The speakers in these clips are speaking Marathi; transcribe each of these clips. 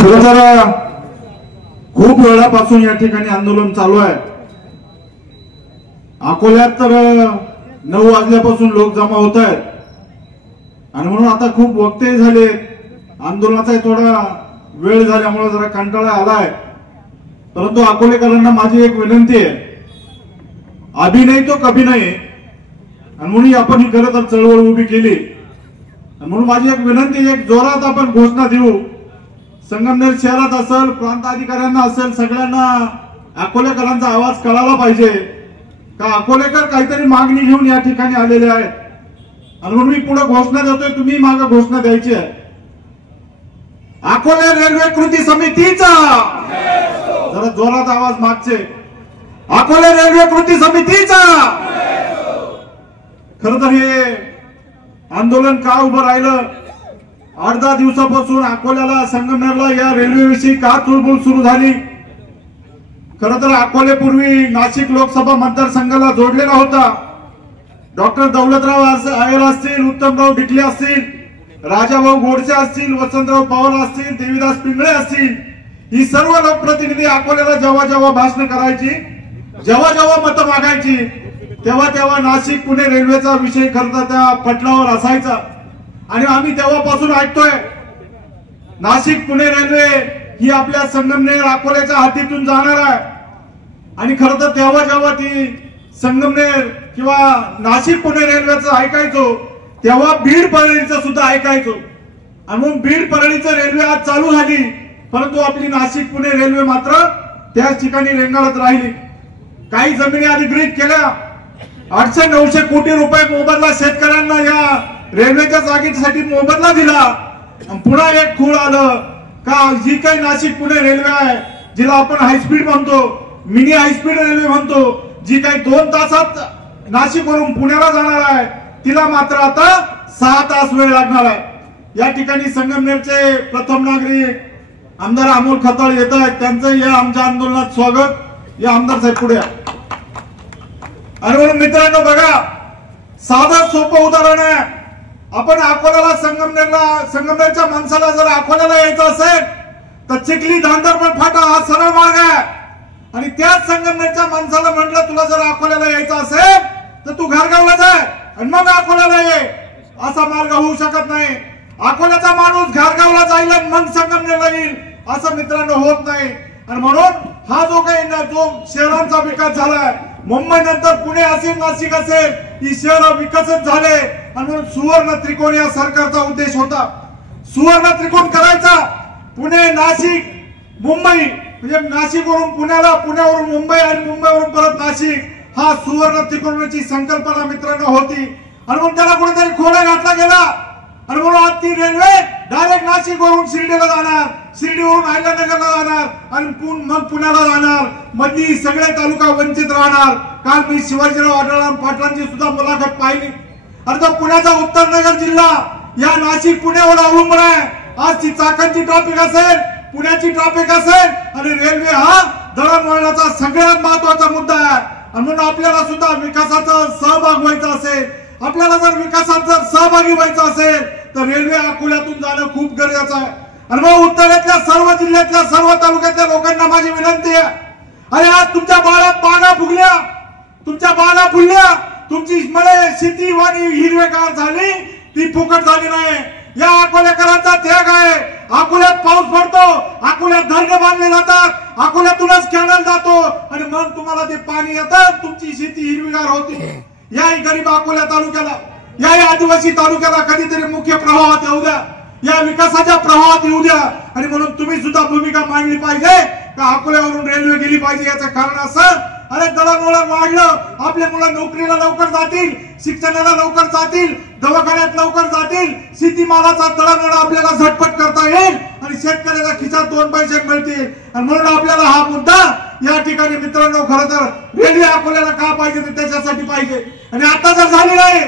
खरं तर खूप वेळापासून या ठिकाणी आंदोलन चालू आहे। अकोल्यात तर 9 वाजल्यापासून लोक जमा होत आहेत आणि म्हणून आता खूप वक्ते झाले, आंदोलनाचा थोडा वेळ झाल्यामुळे जरा कंटाळा आलाय। परंतु अकोलेकरांना माझी एक विनंती आहे, अभी नहीं तो कभी नहीं, आणि म्हणून आपण ही खरं तर चळवळ उभी केली। म्हणून माझी एक विनंती, एक जोरात आपण घोषणा देऊ, संगमनेर शहरात असेल, प्रांत अधिकाऱ्यांना असेल, सगळ्यांना अकोलेकरांचा आवाज कळाला पाहिजे का अकोलेकर काहीतरी मागणी घेऊन या ठिकाणी आलेले आहेत। आणि म्हणून मी पुढे घोषणा देतोय, तुम्ही मागे घोषणा द्यायची आहे। अकोले रेल्वे कृती समितीचा जरा जोरात आवाज मागचे, अकोले रेल्वे कृती समितीचा। खरं तर हे आंदोलन का उभं राहिलं, 8-10 दिवसापासून अकोल्याला, संगमनेरला या रेल्वेविषयी का चुळबुळ सुरू झाली। खरं तर अकोले पूर्वी नाशिक लोकसभा मतदारसंघाला जोडलेला होता। डॉक्टर दौलतराव आयर असतील, उत्तमराव डिकले असतील, राजाभाऊ गोडसे असतील, वसंतराव पवार असतील, देवीदास पिंगळे असतील, ही सर्व लोकप्रतिनिधी अकोल्याला जेव्हा जेव्हा भाषण करायची, जेव्हा जेव्हा मतं मागायची, तेव्हा तेव्हा नाशिक पुणे रेल्वेचा विषय खरं त्या पटलावर असायचा। आणि आम्ही तेव्हापासून ऐकतोय नाशिक पुणे रेल्वे ही आपल्या संगमनेर अकोल्याच्या हद्दीतून जाणार आहे। आणि खरं तर तेव्हा जेव्हा ती संगमनेर किंवा नाशिक पुणे रेल्वेचं ऐकायचो, तेव्हा बीड परळीचं सुद्धा ऐकायचो। आणि मग बीड परळीचं रेल्वे आज चालू झाली, परंतु आपली नाशिक पुणे रेल्वे मात्र त्याच ठिकाणी रेंगाळत राहिली। काही जमिनी अधिग्रहित केल्या, 800-900 कोटी रुपये मोबदला शेतकऱ्यांना या रेल्वेच्या जागेसाठी मोबदला दिला। पुन्हा एक खूळ आलं का जी काही नाशिक पुणे रेल्वे आहे, जिला आपण हायस्पीड म्हणतो, मिनी हायस्पीड रेल्वे म्हणतो, जी काही 2 तासात नाशिकवरून पुण्याला जाणार आहे, तिला मात्र आता 6 तास वेळ लागणार आहे। या ठिकाणी संगमनेरचे प्रथम नागरिक आमदार अमोल खताळ येत आहेत, त्यांचं या आमच्या आंदोलनात स्वागत। या आमदार साहेब पुढे। आणि म्हणून मित्रांनो बघा, साधं सोपं उदाहरण आहे, आपण अकोल्याला संगमनेरच्या माणसाला जर अकोल्याला यायचं असेल तर चिखली धांदरबाग फाटा हा सरळ मार्ग आहे। आणि त्याच संगमनेरच्या माणसाला म्हटलं तुला जर अकोल्याला यायचं असेल तर तू घारगावला जा आणि मग अकोल्याला ये, असा मार्ग होऊ शकत नाही। अकोल्याचा माणूस घारगावला जाईल आणि मग संगमनेरला येईल, असं मित्रांनो होत नाही। आणि म्हणून हा जो काही जो शहरांचा विकास झालाय, मुंबई नंतर पुणे असेल, नाशिक असेल, ही शहर विकसित झाले। आणि म्हणून सुवर्ण त्रिकोण या सरकारचा उद्देश होता, सुवर्ण त्रिकोण करायचा। पुणे, नाशिक, मुंबई, म्हणजे नाशिकवरून पुण्याला, पुण्यावरून मुंबई आणि मुंबईवरून परत नाशिक, हा सुवर्ण त्रिकोणाची संकल्पना मित्रांनो होती। आणि म्हणून त्याला कुठेतरी खोडा घातला गेला। आणि म्हणून आज ती रेल्वे डायरेक्ट नाशिकवरून शिर्डीला जाणार, शिर्डीवरून अहिल्यानगरला जाणार आणि मग पुण्याला जाणार, मधली सगळे तालुका वंचित राहणार। काल मी शिवाजीराव आढळराव पाटलांची सुद्धा मुलाखत पाहिली। आता पुण्याचा उत्तरनगर जिल्हा या नाशिक पुण्यावर अवलंबून आहे। आज ती चाकणची ट्रॅफिक असेल, पुण्याची ट्रॅफिक असेल, आणि रेल्वे हा दळणवळणाचा सगळ्यात महत्वाचा मुद्दा आहे। आणि म्हणून आपल्याला सुद्धा विकासाचा सहभाग व्हायचा असेल, आपल्याला जर विकासात जर सहभागी व्हायचं असेल तर रेल्वे अकोल्यातून जाणं खूप गरजेचं आहे। आणि मग उत्तरेतल्या सर्व जिल्ह्यातल्या सर्व तालुक्यातल्या लोकांना माझी विनंती आहे, अरे आज तुमच्या बागा फुगल्या, तुमच्या बागा फुलल्या, तुमची शेती वाणी हिरवेगार झाली, ती फुकट झाली नाही। या अकोलेकरांचा त्याग आहे। अकोल्यात पाऊस पडतो, अकोल्यात धरणे बांधले जातात, अकोल्यातूनच कॅनल जातो आणि मग तुम्हाला ते पाणी येतं, तुमची शेती हिरवीगार होती। याही गरीब अकोला तालुक्याला, याही आदिवासी तालुक्याला कधीतरी मुख्य प्रवाहात येऊ द्या, या विकासाच्या प्रवाहात येऊ द्या। आणि म्हणून तुम्ही सुद्धा भूमिका मांडली पाहिजे का अकोल्यावरून रेल्वे गेली पाहिजे। याचं कारण असं, अरे दळणवळण वाढलं, आपले मुलं नोकरीला लवकर जातील, शिक्षणाला लवकर जातील, दवाखान्यात लवकर जातील, शेतीमालाचा दळणवळण आपल्याला झटपट करता येईल आणि शेतकऱ्याच्या खिशात 2 पैसे मिळतील। आणि म्हणून आपल्याला हा मुद्दा या ठिकाणी मित्रांनो, खरं तर रेल्वे अकोल्याला का पाहिजे तर त्याच्यासाठी पाहिजे। आणि आता जर झाली नाही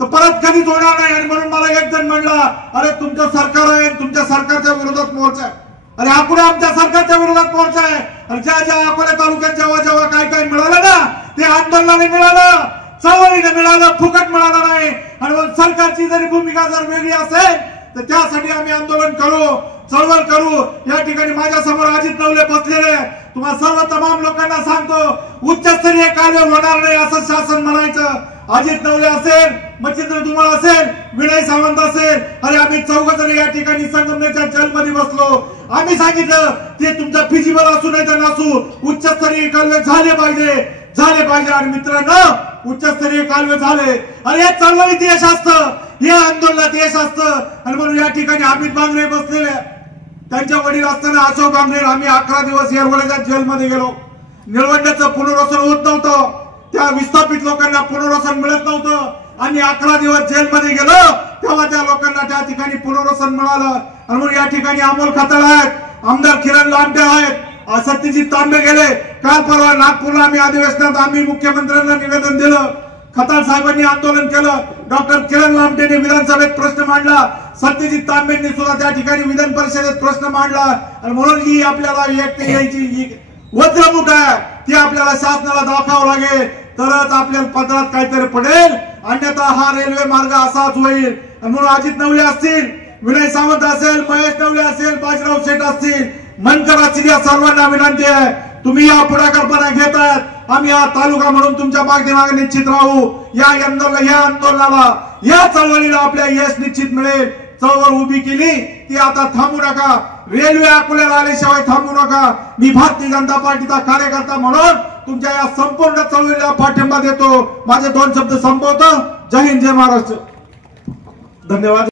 तर परत कधीच होणार नाही। आणि म्हणून मला एक जण म्हणला, अरे तुमचं सरकार आहे, तुमच्या सरकारच्या विरोधात मोर्चा आहे। अरे अकोला आमच्या सरकारच्या विरोधात मोर्चा आहे। आणि ज्या अकोला तालुक्यात जेव्हा जेव्हा काय मिळालं ना, ते आंदोलनाने मिळालं, चळवळीने मिळालं, फुकट मिळालं नाही। आणि सरकारची जरी भूमिका जर वेगळी असेल तर त्यासाठी आम्ही आंदोलन करू। चळवळ करू। या ठिकाणी माझ्या समोर अजित नवले बसलेले, तुम्हाला सर्व तमाम लोकांना सांगतो उच्चस्तरीय कालवे होणार नाही असं शासन म्हणायचं। अजित नवले असेल, मच्छिंद्र धुमाळ असेल, विनय सावंत असेल, अरे आम्ही चौघजण या ठिकाणी संगमनेरच्या जेलमध्ये बसलो। आम्ही सांगितलं ते तुमचं फिजिबल असू नाही तर नसू, उच्चस्तरीय कालवे झाले पाहिजे। आणि मित्रांनो उच्चस्तरीय कालवे झाले। अरे या चळवळीत यश असतं, या आंदोलनात यश असतं। आणि म्हणून या ठिकाणी अमित बांगरे बसलेले, त्यांच्या वडील असताना अशोक बांगरे, आम्ही 11 दिवस येरवड्याच्या जेलमध्ये गेलो। निळवंड्याचं पुनर्वसन होत नव्हतं, त्या विस्थापित लोकांना पुनर्वसन मिळत नव्हतं। आणि 11 दिवस जेलमध्ये गेलो तेव्हा त्या लोकांना त्या ठिकाणी पुनर्वसन मिळालं। आणि म्हणून या ठिकाणी अमोल खताळ आहेत, आमदार किरण लामटे आहेत, सत्यजित तांबे गेले। काल परवा नागपूरला आम्ही अधिवेशनात आम्ही मुख्यमंत्र्यांना निवेदन दिलं, खताळ साहेबांनी आंदोलन केलं, डॉक्टर किरण लामटेने विधानसभेत प्रश्न मांडला, सत्यजित तांबेंनी सुद्धा त्या ठिकाणी विधान परिषदेत प्रश्न मांडला। आणि म्हणून ही आपल्याला एकटी यायची वज्रमुठ आहे, ती आपल्याला शासनाला दाखवावं लागेल, तरच आपल्याला पदरात काहीतरी पडेल, अन्यथा हा रेल्वे मार्ग असाच होईल। आणि म्हणून अजित नवले असतील, विनय सावंत असेल, महेश नवले असेल, बाजीराव शेठ असतील, मनकर असतील, या सर्वांना विनंती आहे तुम्ही या पुढाकारपणा घेतात, आम्ही हा तालुका म्हणून तुमच्या पाठीमागे निश्चित राहू। या आंदोलनाला, या चळवळीला आपल्या यश निश्चित मिळेल। चळवळ उभी केली ती आता थांबू नका, रेल्वे अकोल्याला आल्याशिवाय थांबू नका। मी भारतीय जनता पार्टीचा कार्यकर्ता म्हणून तुमच्या या संपूर्ण चळवळीला पाठिंबा देतो। माझे 2 शब्द संपवतो। जय हिंद, जय महाराष्ट्र, धन्यवाद।